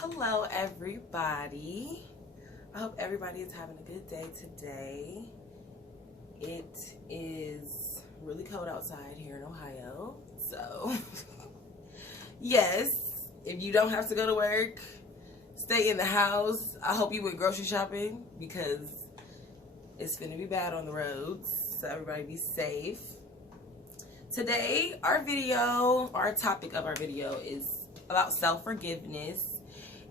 Hello everybody. I hope everybody is having a good day today. It is really cold outside here in Ohio. So yes, if you don't have to go to work, stay in the house. I hope you went grocery shopping because it's finna be bad on the roads. So everybody be safe. Today our topic of our video is about self-forgiveness.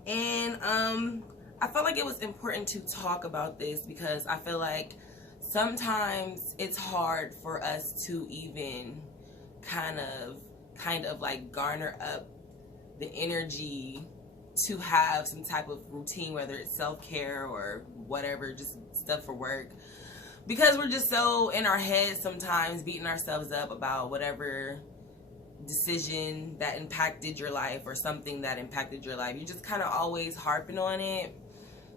And I felt like it was important to talk about this because I feel like sometimes it's hard for us to even kind of like garner up the energy to have some type of routine, whether it's self-care or whatever, just stuff for work, because we're just so in our heads sometimes, beating ourselves up about whatever decision that impacted your life or something that impacted your life. You're just kind of always harping on it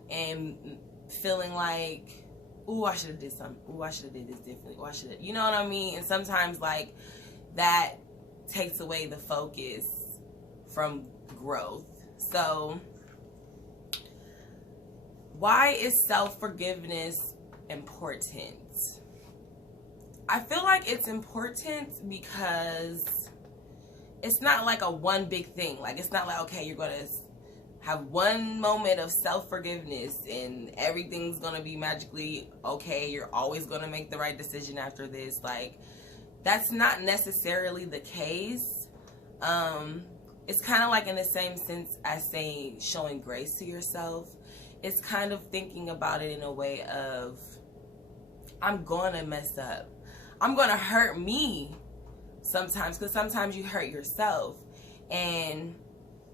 and feeling like, ooh, I should have did something. Ooh, I should have did this differently. Ooh, I should have, you know what I mean? And sometimes like that takes away the focus from growth. So why is self-forgiveness important? I feel like it's important because it's not like a one big thing. Like, it's not like, okay, you're going to have one moment of self-forgiveness and everything's going to be magically okay. You're always going to make the right decision after this. Like, that's not necessarily the case. It's kind of like in the same sense as saying showing grace to yourself. It's kind of thinking about it in a way of, I'm going to mess up. I'm going to hurt me sometimes, because sometimes you hurt yourself, and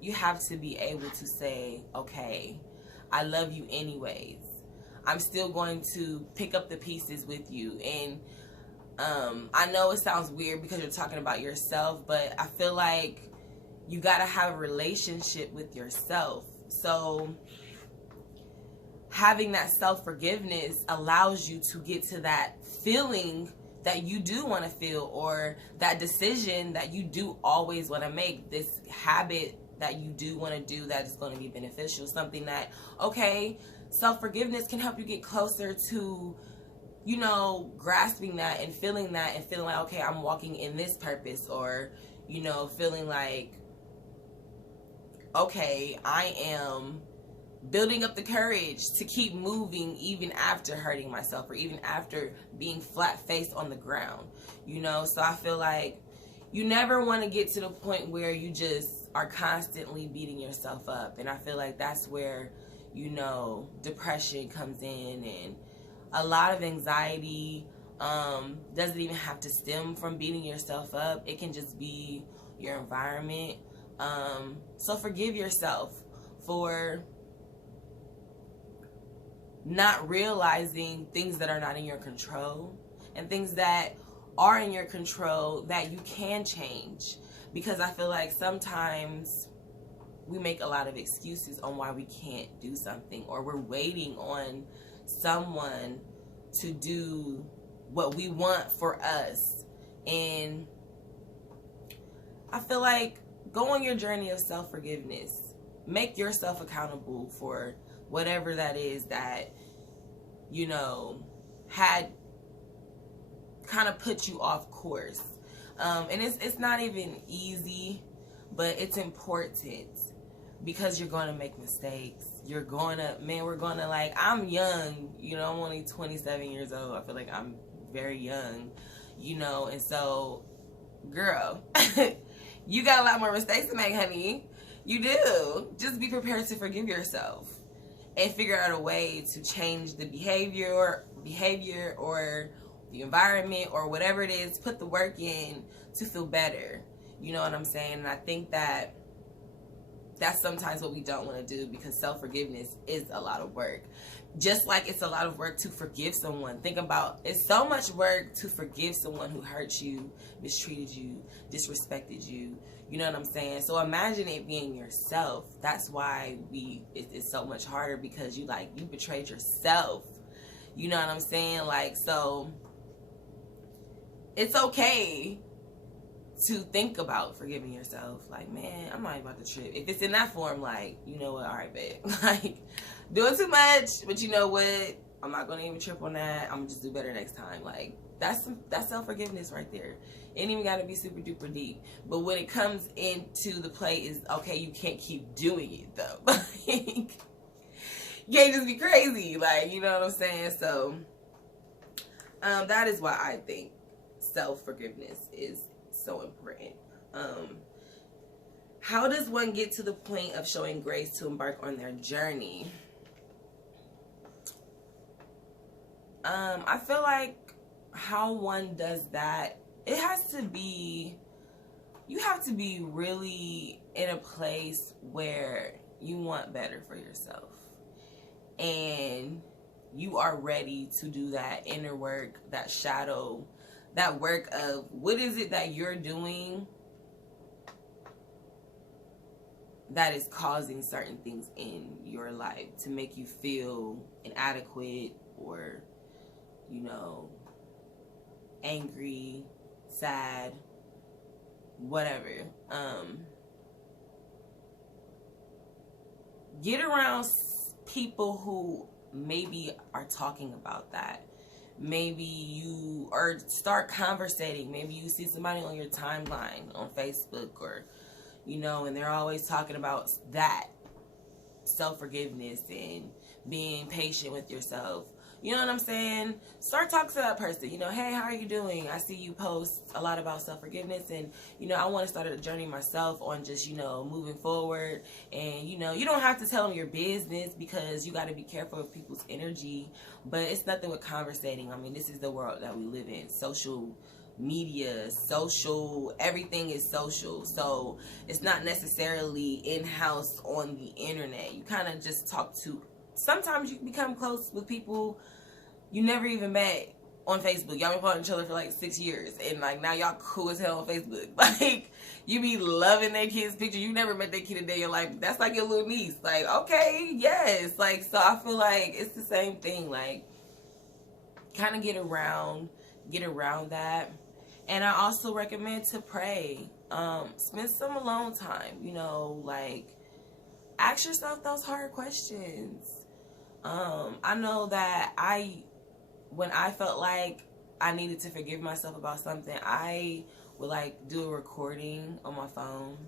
you have to be able to say, okay, I love you anyways. I'm still going to pick up the pieces with you. And I know it sounds weird because you're talking about yourself, but I feel like you got to have a relationship with yourself. So having that self-forgiveness allows you to get to that feeling that you do want to feel, or that decision that you do always want to make, this habit that you do want to do that is going to be beneficial, something that, okay, self-forgiveness can help you get closer to, you know, grasping that and feeling like, okay, I'm walking in this purpose, or, you know, feeling like, okay, I am building up the courage to keep moving even after hurting myself, or even after being flat-faced on the ground, you know? So I feel like you never want to get to the point where you just are constantly beating yourself up. And I feel like that's where, you know, depression comes in, and a lot of anxiety doesn't even have to stem from beating yourself up. It can just be your environment. So forgive yourself for not realizing things that are not in your control, and things that are in your control that you can change. Because I feel like sometimes we make a lot of excuses on why we can't do something, or we're waiting on someone to do what we want for us. And I feel like go on your journey of self-forgiveness. Make yourself accountable for whatever that is that, you know, had kind of put you off course. And it's not even easy, but it's important, because you're going to make mistakes. You're going to, we're going to, like, I'm young, you know, I'm only 27 years old. I feel like I'm very young, you know, and so, girl, you got a lot more mistakes to make, honey. You do. Just be prepared to forgive yourself and figure out a way to change the behavior or the environment or whatever it is. Put the work in to feel better. You know what I'm saying? And I think that that's sometimes what we don't want to do, because self-forgiveness is a lot of work. Just like it's a lot of work to forgive someone. Think about, it's so much work to forgive someone who hurt you, mistreated you, disrespected you. You know what I'm saying? So imagine it being yourself. That's why it's so much harder, because you betrayed yourself. You know what I'm saying? Like, so it's okay to think about forgiving yourself. Like, man, I'm not even about to trip. If it's in that form, like, you know what, all right, babe. Like, doing too much, but you know what, I'm not gonna even trip on that. I'm gonna just do better next time. Like, that's self-forgiveness right there. It ain't even gotta be super duper deep. But when it comes into the play is, okay, you can't keep doing it though. Like, you can't just be crazy. Like, you know what I'm saying? So that is why I think self-forgiveness is so important. How does one get to the point of showing grace to embark on their journey? I feel like how one does that, it has to be, you have to be really in a place where you want better for yourself. And you are ready to do that inner work, that shadow, that work of what is it that you're doing that is causing certain things in your life to make you feel inadequate or, you know, angry, sad, whatever. Get around people who maybe are talking about that. Maybe you, or start conversating. Maybe you see somebody on your timeline on Facebook, or, you know, and they're always talking about that self-forgiveness and being patient with yourself. You know what I'm saying? Start talking to that person. You know, hey, how are you doing? I see you post a lot about self-forgiveness, and, you know, I want to start a journey myself on just, you know, moving forward. And, you know, you don't have to tell them your business because you got to be careful of people's energy, but it's nothing with conversating. I mean, this is the world that we live in. Social media, social, everything is social. So it's not necessarily in-house on the internet. You kind of just talk to, sometimes you become close with people you never even met on Facebook. Y'all been following each other for like 6 years, and like now y'all cool as hell on Facebook. Like, you be loving their kids' picture. You never met their kid a day in your life. That's like your little niece. Like, okay, yes. Like, so I feel like it's the same thing. Like, kind of get around that. And I also recommend to pray. Spend some alone time. You know, like, ask yourself those hard questions. I know that when I felt like I needed to forgive myself about something, I would like do a recording on my phone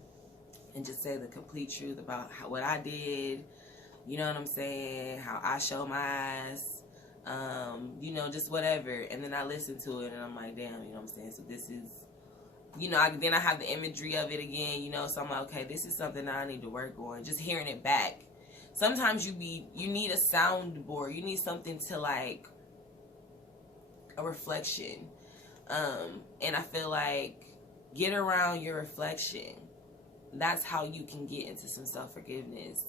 and just say the complete truth about what I did. You know what I'm saying? How I show my ass. You know, just whatever. And then I listen to it and I'm like, damn, you know what I'm saying? So this is, you know, then I have the imagery of it again, you know, so I'm like, okay, this is something that I need to work on. Just hearing it back. Sometimes you need a soundboard. You need something to, like, a reflection. And I feel like get around your reflection. That's how you can get into some self-forgiveness.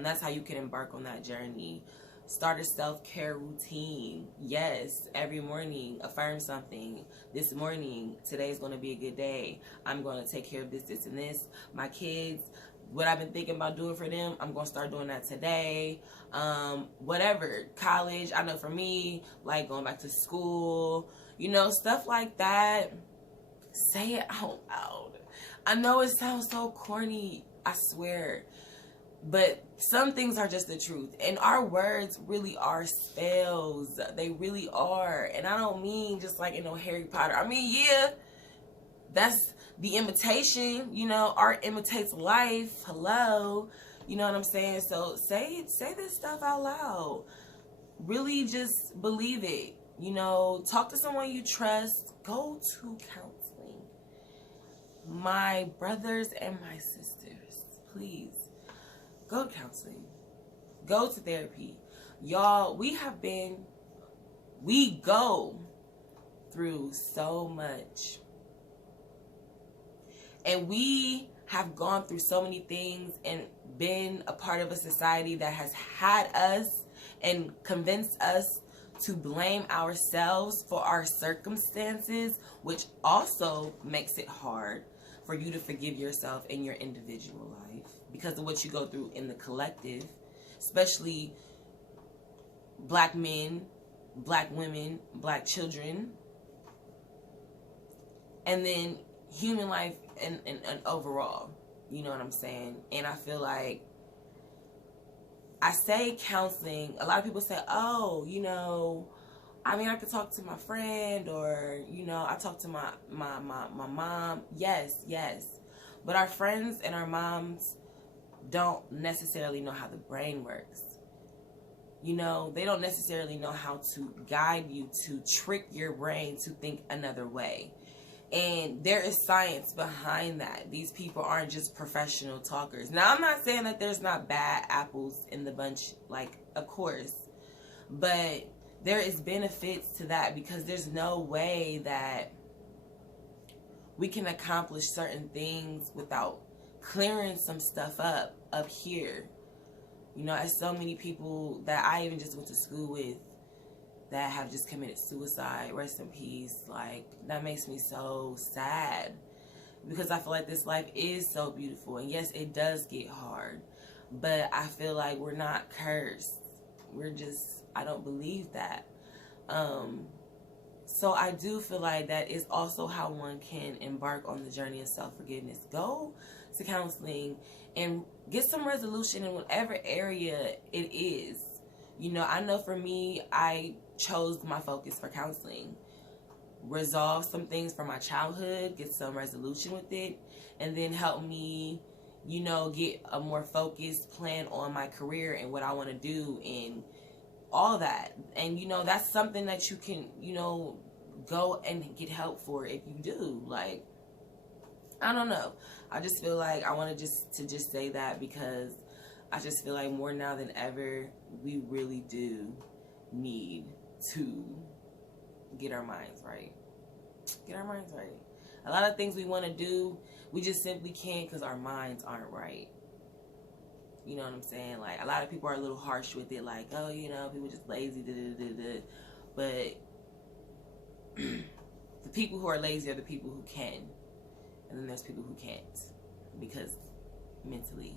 That's how you can embark on that journey. Start a self-care routine. Yes, every morning, affirm something. This morning, today's going to be a good day. I'm going to take care of this, this, and this. My kids, what I've been thinking about doing for them, I'm going to start doing that today. Whatever. College, I know for me, like going back to school, you know, stuff like that. Say it out loud. I know it sounds so corny, I swear. But some things are just the truth. And our words really are spells. They really are. And I don't mean just like in no Harry Potter. I mean, yeah, that's the imitation. You know, art imitates life. Hello. You know what I'm saying? So say this stuff out loud. Really just believe it. You know, talk to someone you trust. Go to counseling. My brothers and my sisters, please. Go to counseling. Go to therapy. Y'all, we go through so much. And we have gone through so many things and been a part of a society that has had us and convinced us to blame ourselves for our circumstances, which also makes it hard for you to forgive yourself in your individual life because of what you go through in the collective, especially black men, black women, black children. And then human life and overall. You know what I'm saying? And I feel like I say counseling. A lot of people say, oh, you know, I mean, I could talk to my friend, or, you know, I talk to my mom. Yes. But our friends and our moms don't necessarily know how the brain works. You know, they don't necessarily know how to guide you, to trick your brain to think another way. And there is science behind that. These people aren't just professional talkers. Now, I'm not saying that there's not bad apples in the bunch, like, of course. But there is benefits to that, because there's no way that we can accomplish certain things without clearing some stuff up here. You know, as so many people that I even just went to school with that have just committed suicide, rest in peace, like, that makes me so sad, because I feel like this life is so beautiful, and yes, it does get hard, but I feel like we're not cursed. We're just, I don't believe that. So I do feel like that is also how one can embark on the journey of self-forgiveness. Go to counseling and get some resolution in whatever area it is. You know, I know for me, I chose my focus for counseling. Resolve some things from my childhood, get some resolution with it, and then help me, you know, get a more focused plan on my career and what I want to do and all that. And, you know, that's something that you can, you know, go and get help for if you do. Like, I don't know. I just feel like I want to just say that, because I just feel like more now than ever, we really do need to get our minds right. Get our minds right. A lot of things we want to do, we just simply can't because our minds aren't right. You know what I'm saying? Like, a lot of people are a little harsh with it, like, oh, you know, people just lazy, but the people who are lazy are the people who can, and then there's people who can't, because mentally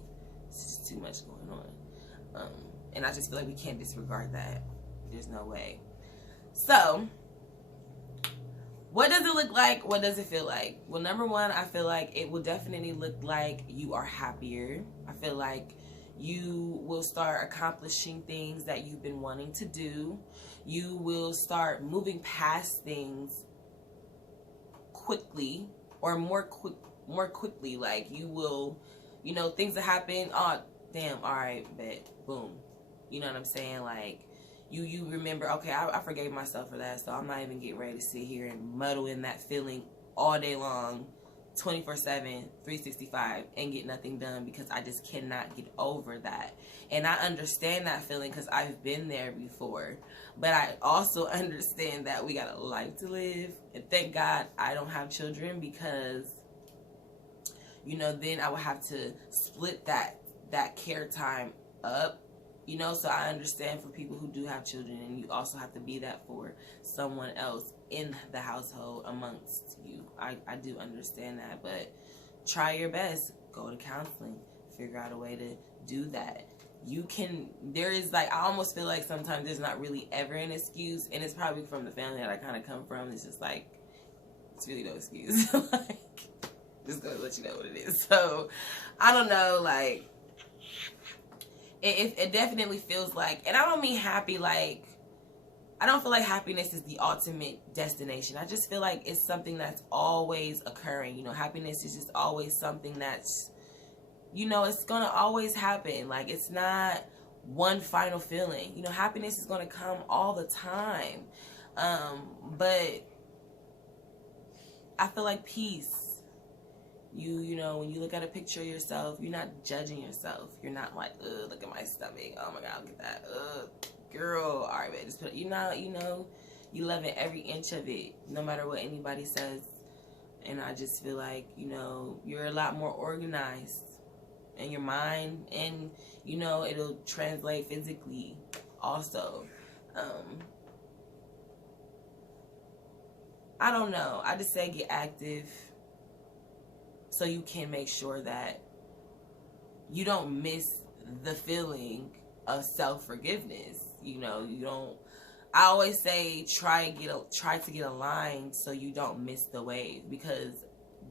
it's just too much going on. And I just feel like we can't disregard that. There's no way. So, what does it look like? What does it feel like? Well, number one, I feel like it will definitely look like you are happier. I feel like you will start accomplishing things that you've been wanting to do. You will start moving past things quickly, or more quickly. Like, you will, you know, things that happen, oh, damn, all right, but boom. You know what I'm saying? Like, you remember, okay, I forgave myself for that, so I'm not even getting ready to sit here and muddle in that feeling all day long, 24/7, 365, and get nothing done, because I just cannot get over that. And I understand that feeling because I've been there before. But I also understand that we got a life to live. And thank God I don't have children, because, you know, then I would have to split that care time up. You know, so I understand for people who do have children, and you also have to be that for someone else in the household amongst you. I do understand that, but try your best. Go to counseling. Figure out a way to do that. You can, there is, like, I almost feel like sometimes there's not really ever an excuse, and it's probably from the family that I kind of come from. It's just like, it's really no excuse. Like, just gonna let you know what it is. So, I don't know, like, it definitely feels like, and I don't mean happy, like, I don't feel like happiness is the ultimate destination. I just feel like it's something that's always occurring. You know, happiness is just always something that's, you know, it's gonna always happen. Like, it's not one final feeling. You know, happiness is gonna come all the time. But I feel like peace, you know, when you look at a picture of yourself, you're not judging yourself. You're not like, ugh, look at my stomach. Oh my God, look at that. Ugh, girl. All right, man, just put it. You know, you loving every inch of it, no matter what anybody says. And I just feel like, you know, you're a lot more organized in your mind, and, you know, it'll translate physically also. I don't know. I just say get active, so you can make sure that you don't miss the feeling of self-forgiveness. You know, you don't, I always say try to get aligned so you don't miss the wave, because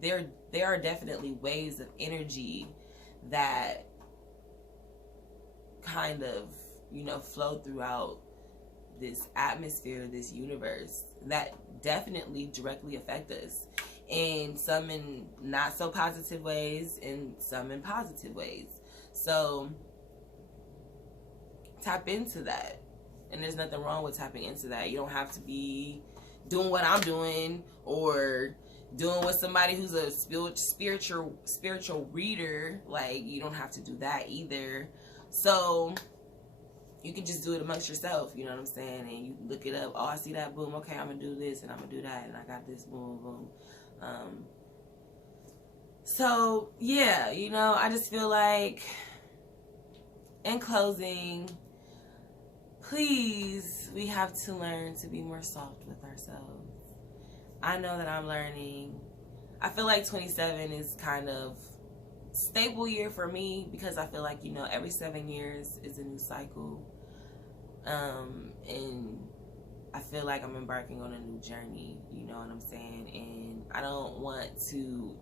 there are definitely waves of energy that kind of, you know, flow throughout this atmosphere, this universe, that definitely directly affect us, and some in not so positive ways and some in positive ways. So tap into that, and there's nothing wrong with tapping into that. You don't have to be doing what I'm doing or doing with somebody who's a spiritual reader. Like, you don't have to do that either. So you can just do it amongst yourself, you know what I'm saying? And you look it up. Oh, I see that. Boom. Okay, I'm going to do this and I'm going to do that. And I got this. Boom, boom. So, yeah, you know, I just feel like, in closing, please, we have to learn to be more soft with ourselves. I know that I'm learning. I feel like 27 is kind of stable year for me, because I feel like, you know, every 7 years is a new cycle, and I feel like I'm embarking on a new journey, you know what I'm saying? And I don't want to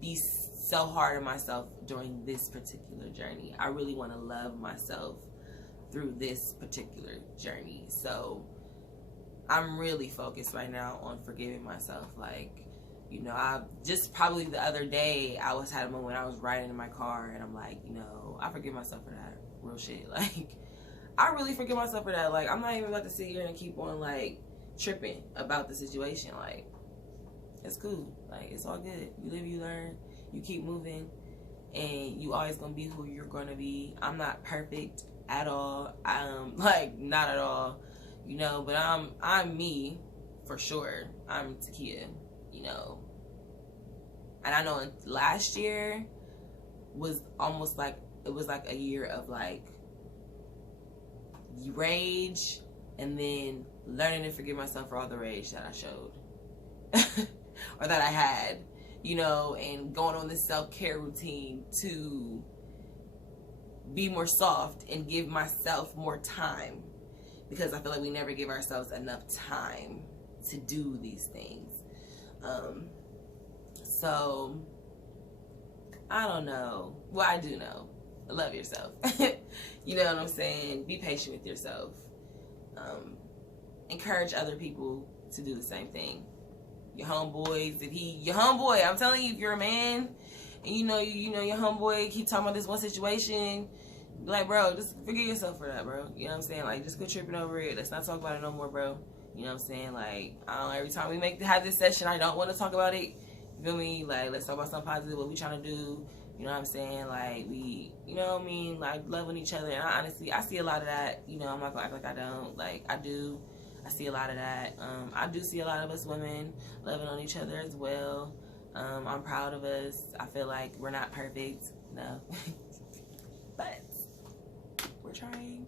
be so hard on myself during this particular journey. I really want to love myself through this particular journey. So I'm really focused right now on forgiving myself. Like, you know, I just probably the other day, I had a moment, I was riding in my car and I'm like, you know, I forgive myself for that. Real shit. Like, I really forgive myself for that. Like, I'm not even about to sit here and keep on, like, tripping about the situation. Like, it's cool. Like, it's all good. You live, you learn, you keep moving, and you always gonna be who you're gonna be. I'm not perfect at all. Like, not at all, you know, but I'm me for sure. I'm Takia, you know. And I know last year was almost like, it was like a year of like rage, and then learning to forgive myself for all the rage that I showed or that I had, you know, and going on this self-care routine to be more soft and give myself more time, because I feel like we never give ourselves enough time to do these things. So I don't know. Well, I do know. Love yourself. You know what I'm saying? Be patient with yourself. Encourage other people to do the same thing. Your homeboys, your homeboy, I'm telling you, if you're a man and you know your homeboy keep talking about this one situation, like, bro, just forgive yourself for that, bro. You know what I'm saying? Like, just quit tripping over it. Let's not talk about it no more, bro. You know what I'm saying? Like, every time we have this session, I don't want to talk about it. You feel me? Like, let's talk about something positive, what we trying to do. You know what I'm saying? Like, we, you know what I mean? Like, loving each other. And I see a lot of that. You know, I'm not gonna act like I don't. Like, I do. I see a lot of that. I do see a lot of us women loving on each other as well. I'm proud of us. I feel like we're not perfect. No. But we're trying.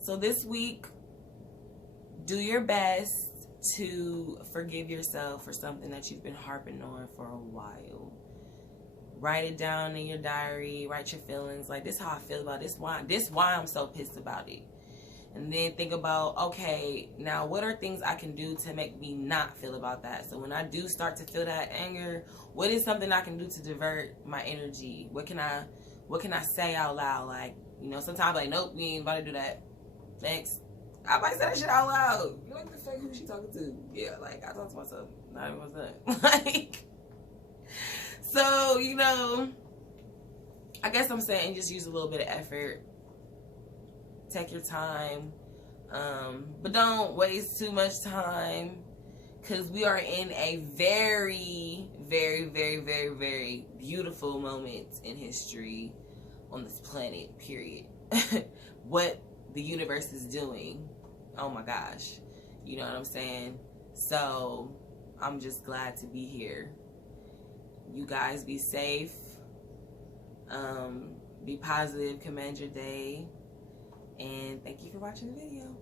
So this week, do your best to forgive yourself for something that you've been harping on for a while. Write it down in your diary. Write your feelings. Like, this is how I feel about this. Why I'm so pissed about it. And then think about, okay, now what are things I can do to make me not feel about that? So when I do start to feel that anger, what is something I can do to divert my energy? What can I say out loud? Like, you know, sometimes like, nope, we ain't about to do that. Thanks. I might say that shit out loud. You like, the fuck, who is she talking to? Yeah, like, I talk to myself. Not even myself. Like, so, you know, I guess I'm saying just use a little bit of effort. Take your time. But don't waste too much time, because we are in a very, very, very, very, very beautiful moment in history on this planet, period. What the universe is doing, oh my gosh, you know what I'm saying? So I'm just glad to be here. You guys be safe, be positive, command your day, and thank you for watching the video.